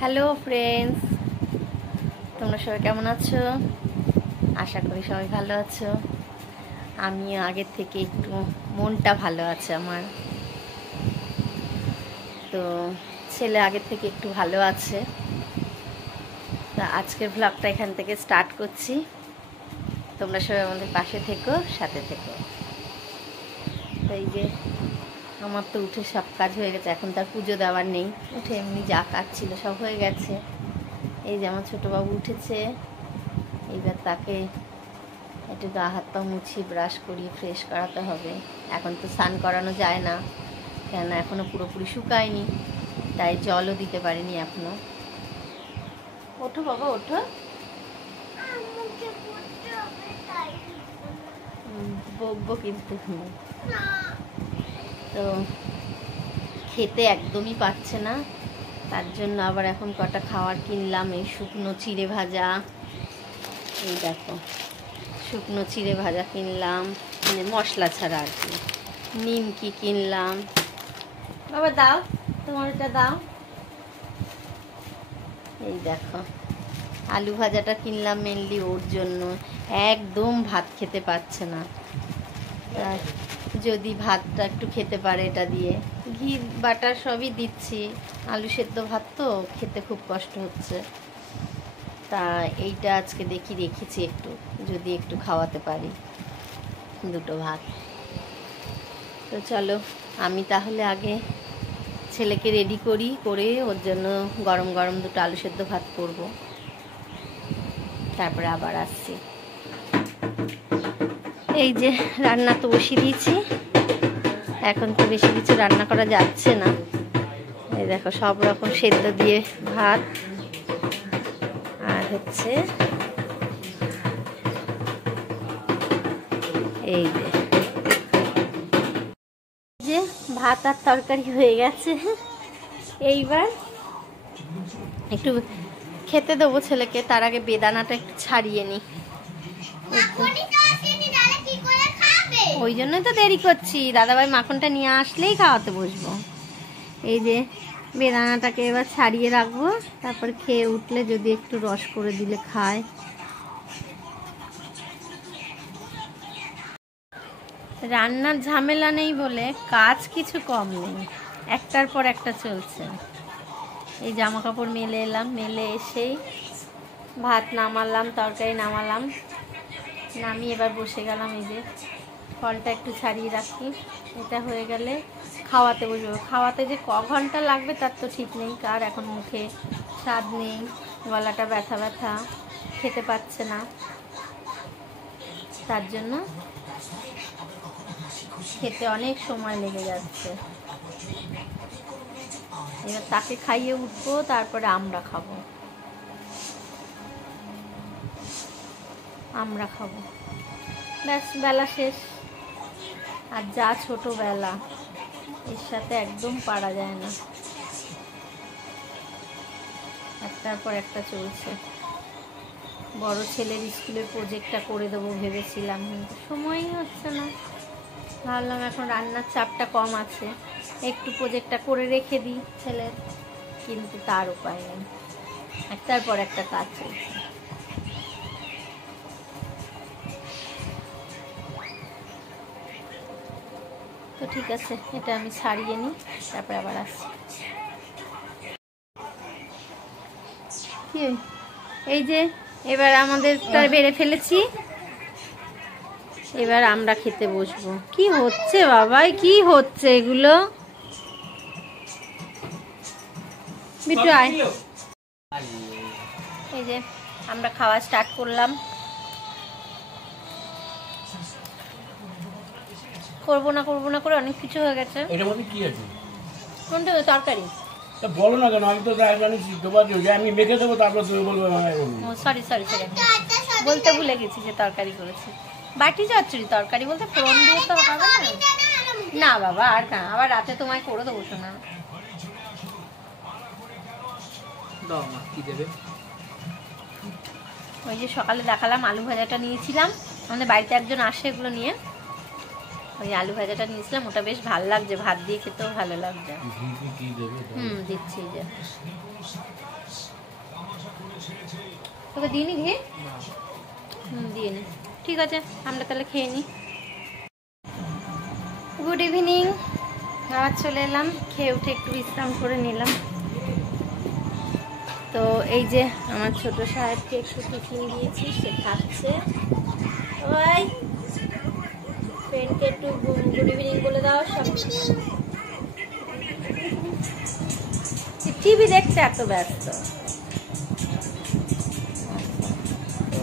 Hello friends, তোমরা সবাই কেমন আছো? আশা করি সবাই ভালো আছো। আমি আগের থেকে একটু মনটা ভালো আছে আমার। তো ছেলে আগের থেকে একটু ভালো আছে। তা আজকের ব্লগটা এখান থেকে স্টার্ট করছি। তোমরা সবাই আমাদের পাশে থেকো, সাথে থেকো। তো এই যে আমার তো উঠে সব কাজ হয়ে গেছে, এখন তার পুজো দেওয়ার নেই। উঠে এমনি যা কাজ ছিল সব হয়ে গেছে। এই যে আমার ছোটোবাবু উঠেছে, এইবার তাকে একটু গা হাত পা মুছিয়ে ব্রাশ করিয়ে ফ্রেশ করাতে হবে। এখন তো স্নান করানো যায় না, কেন এখনও পুরোপুরি শুকায়নি, তাই জলও দিতে পারিনি এখনও। ওঠো বাবা, ওঠো। বকবো কিন্তু। তো খেতে একদমই পাচ্ছে না, তার জন্য আবার এখন কটা খাবার কিনলাম। এই শুকনো চিড়ে ভাজা, এই দেখো শুকনো চিড়ে ভাজা কিনলাম, মানে মশলা ছাড়া আর কি। নিমকি কিনলাম। বাবা দাও, তোমার এটা দাও। এই দেখো আলু ভাজাটা কিনলাম মেনলি ওর জন্য, একদম ভাত খেতে পাচ্ছে না। যদি ভাতটা একটু খেতে পারে এটা দিয়ে, ঘি বাটার সবই দিচ্ছি, আলু সেদ্ধ ভাত তো খেতে খুব কষ্ট হচ্ছে। তা এইটা আজকে দেখি রেখেছি, একটু যদি একটু খাওয়াতে পারি দুটো ভাত। তো চলো আমি তাহলে আগে ছেলেকে রেডি করি, করে ওর জন্য গরম গরম দুটো আলু সেদ্ধ ভাত করব, তারপরে আবার আসছি। এই যে রান্না তো বসিয়ে দিয়েছি, এখন তো বেশি কিছু রান্না করা যাচ্ছে না। এই দেখো সব রকম সেদ্ধ দিয়ে ভাত, আর হচ্ছে এই যে ভাত আর তরকারি হয়ে গেছে। এইবার একটু খেতে দেবো ছেলেকে, তার আগে বেদানাটা একটু ছাড়িয়ে নি। ওই জন্যই তো দেরি করছি, দাদাভাই মাখনটা নিয়ে আসলেই খাওয়াতে বসবো। এই যে বেদানাটাকে এবার ছাড়িয়ে রাখবো, তারপর খেয়ে উঠলে যদি একটু রস করে দিলে খায়। রান্নার ঝামেলা নেই বলে কাজ কিছু কম নেই, একটার পর একটা চলছে। এই জামা কাপড় মেলে এলাম, মেলে এসেই ভাত নামালাম, তরকারি নামালাম, নামিয়ে এবার বসে গেলাম। এই যে ফলটা একটু ছাড়িয়ে রাখি, এটা হয়ে গেলে খাওয়াতে বসবো। খাওয়াতে যে ক ঘন্টা লাগবে তার তো ঠিক নেই, কার এখন মুখে স্বাদ নেই, গলাটা ব্যথা ব্যথা, খেতে পাচ্ছে না, তার জন্য খেতে অনেক সময় লেগে যাচ্ছে। এবার তাকে খাইয়ে উঠবো, তারপরে আমরা খাবো, আমরা খাবো, ব্যাস বেলা শেষ। আর যা ছোটবেলা, এর সাথে একদম পারা যায় না, একটার পর একটা চলছে। বড় ছেলের স্কুলের প্রজেক্টটা করে দেবো ভেবেছিলাম, কিন্তু সময়ই হচ্ছে না। ভাবলাম এখন রান্নার চাপটা কম আছে, একটু প্রজেক্টটা করে রেখে দিই ছেলের, কিন্তু তার উপায় নেই, একটার পর একটা কাজ চলছে। তো ঠিক আছে, এটা আমি ছাড়িয়ে নিই, তারপরে আবার আসছি। এই যে এবার আমাদেরটা বেড়ে ফেলেছি, এবার আমরা খেতে বসবো। কি হচ্ছে বাবাই, কি হচ্ছে এগুলো? বিট্টু আয়। এই যে আমরা খাওয়া স্টার্ট করলাম। করবো না করে অনেক কিছু হয়ে গেছে। এটার মধ্যে কি আছে? কোনটা? তরকারি। বলো না কেন, আমি তো জানি যে আমি মেখে দেবো, তারপর তুমি বলবে ও সরি, বলতে ভুলে গেছি যে তরকারি করেছি। বাটি চচ্চড়ি, তরকারি বলতে ফোড়ন দিয়ে তো হবে না। না বাবা আর না, আবার রাতে তোমায় করে দেবো শোনা। ওই যে সকালে দেখালাম আলু ভাজাটা নিয়েছিলাম, আমাদের বাড়িতে একজন আসে এগুলো নিয়ে, ওই আলু ভাজাটা নিয়েছিলাম, ওটা বেশ ভালো লাগছে, ভাত দিয়ে খেতেও ভালো লাগছে। দিচ্ছি যে তোকে দিইনি ঘি? দিয়ে নি, ঠিক আছে আমরা তাহলে খেয়ে নিই। গুড ইভিনিং, আবার চলে এলাম, খেয়ে উঠে একটু বিশ্রাম করে নিলাম। তো এই যে আমার ছোট সাহেবকে একটু টিফিন দিয়েছি, সে খাচ্ছে। ওই ফ্রেন্ডকে একটু গুড ইভিনিং বলে দাও। সব টিভি দেখতে এত ব্যস্ত। তো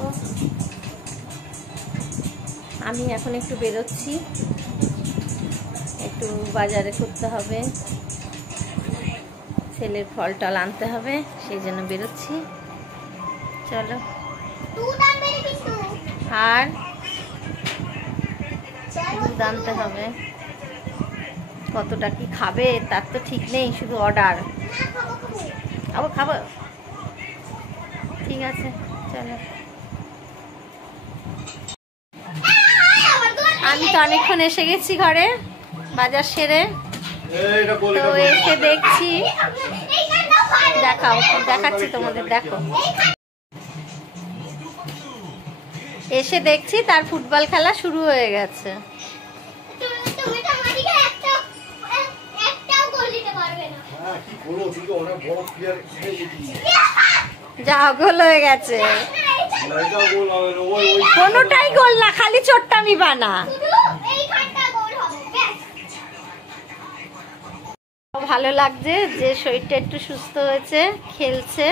আমি এখন একটু বেরোচ্ছি, একটু বাজারে করতে হবে, ছেলের ফল টল আনতে হবে, সেই জন্য বেরোচ্ছি। চলো। আর দুধ আনতে হবে, কতটা কি খাবে তার তো ঠিক নেই, শুধু অর্ডার। আবার খাবো, ঠিক আছে চলো। আমি তো অনেকক্ষণ এসে গেছি ঘরে, বাজার সেরে। তো এসে দেখছি, দেখাচ্ছি তোমাদের, দেখো। এসে দেখছি তার ফুটবল খেলা শুরু হয়ে গেছে। যা গোল হয়ে গেছে, কোনোটাই গোল না, খালি চোট্টামি বানা। ভালো লাগছে যে শরীরটা একটু সুস্থ হয়েছে, খেলছে।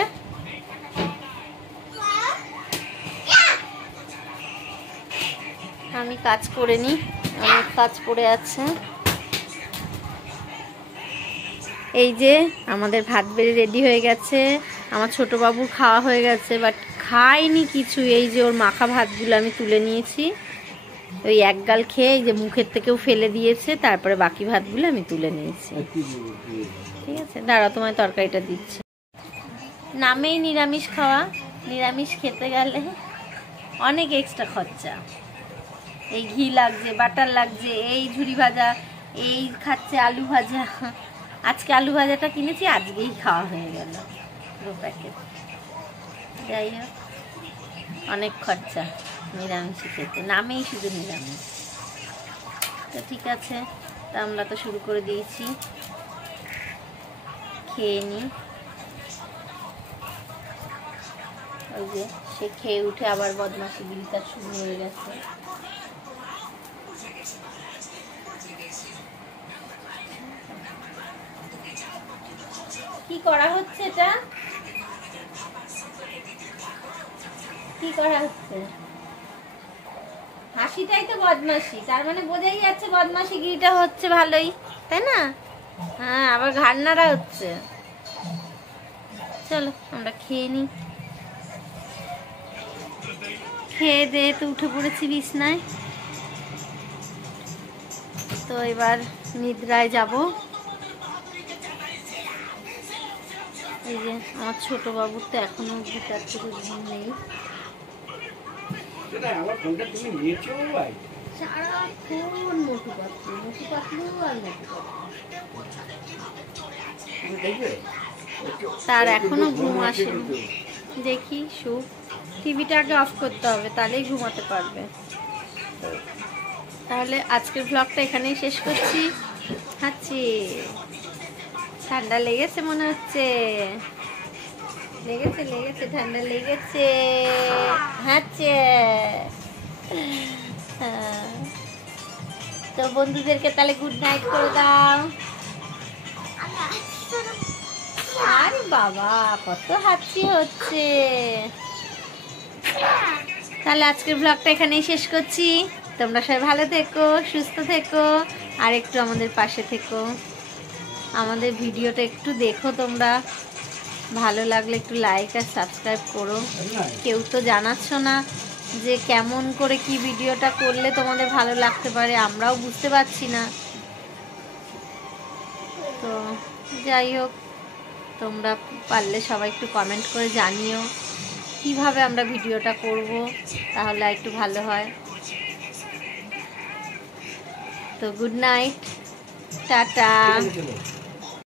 আমি কাজ করে নি, অনেক কাজ পড়ে আছে। এই যে আমাদের ভাত বেড়ে রেডি হয়ে গেছে, আমার ছোট বাবুর খাওয়া হয়ে গেছে, বাট খাইনি কিছু। এই যে ওর মাখা ভাতগুলো আমি তুলে নিয়েছি, ওই এক গাল খেয়ে এই যে মুখের থেকেও ফেলে দিয়েছে, তারপরে বাকি ভাতগুলো আমি তুলে নিয়েছি। ঠিক আছে, দাঁড়াও তোমায় তরকারিটা দিচ্ছি। নামেই নিরামিষ খাওয়া, নিরামিষ খেতে গেলে অনেক এক্সট্রা খরচা। এই ঘি লাগছে, বাটার লাগছে, এই ঝুরি ভাজা, এই খাচ্ছে আলু ভাজা। আজকে আলু ভাজাটা কিনেছি, আজকেই খাওয়া হয়ে গেল পুরো প্যাকেট। যাই হোক, অনেক খরচা নিরামিষ খেতে, নামেই শুধু নিরামিষ। তো ঠিক আছে, তা আমরা তো শুরু করে দিয়েছি, খেয়ে নিই। ওই যে সে খেয়ে উঠে আবার বদমাশি গিরিটা শুরু হয়ে গেছে। কি করা হচ্ছে? এটা কি করা হচ্ছে? হাসিটাই তো বদমাশি, তার মানে বোঝাই যাচ্ছে বদমাশি গিরিটা হচ্ছে ভালোই, তাই না? হ্যাঁ, আবার ঘাড়নাড়া হচ্ছে। চলো আমরা খেয়ে নিই। খেয়ে দিয়ে তো উঠে পড়েছি বিছনায়, তো এবার নিদ্রায় যাব। এই যে আমার ছোট বাবুর তো এখনো ভিতর থেকে ঘুম নেই, সারাক্ষণ মোটু পাতলু মোটু পাতলু আর মোটু পাতলু, তার এখনো ঘুম আসেনি। দেখি শুক, টিভিটা আগে অফ করতে হবে, তাহলেই ঘুমাতে পারবে। তাহলে আজকের ব্লগটা এখানেই শেষ করছি। হাঁচি, ঠান্ডা লেগেছে মনে হচ্ছে, লেগেছে লেগেছে, ঠান্ডা লেগেছে। হাঁচে। তো বন্ধুদেরকে তাহলে গুড নাইট করে দাও। আরে বাবা, কত হাঁচি হচ্ছে। তাহলে আজকের ব্লগটা এখানেই শেষ করছি। তোমরা সবাই ভালো থেকো, সুস্থ থেকো, আর একটু আমাদের পাশে থেকো। আমাদের ভিডিওটা একটু দেখো তোমরা, ভালো লাগলে একটু লাইক আর সাবস্ক্রাইব করো। কেউ তো জানাচ্ছ না যে কেমন করে কি ভিডিওটা করলে তোমাদের ভালো লাগতে পারে, আমরাও বুঝতে পারছি না। তো যাই হোক, তোমরা পারলে সবাই একটু কমেন্ট করে জানিও কিভাবে আমরা ভিডিওটা করব, তাহলে একটু ভালো হয়। তো গুড নাইট, টাটা। চলো, চলো।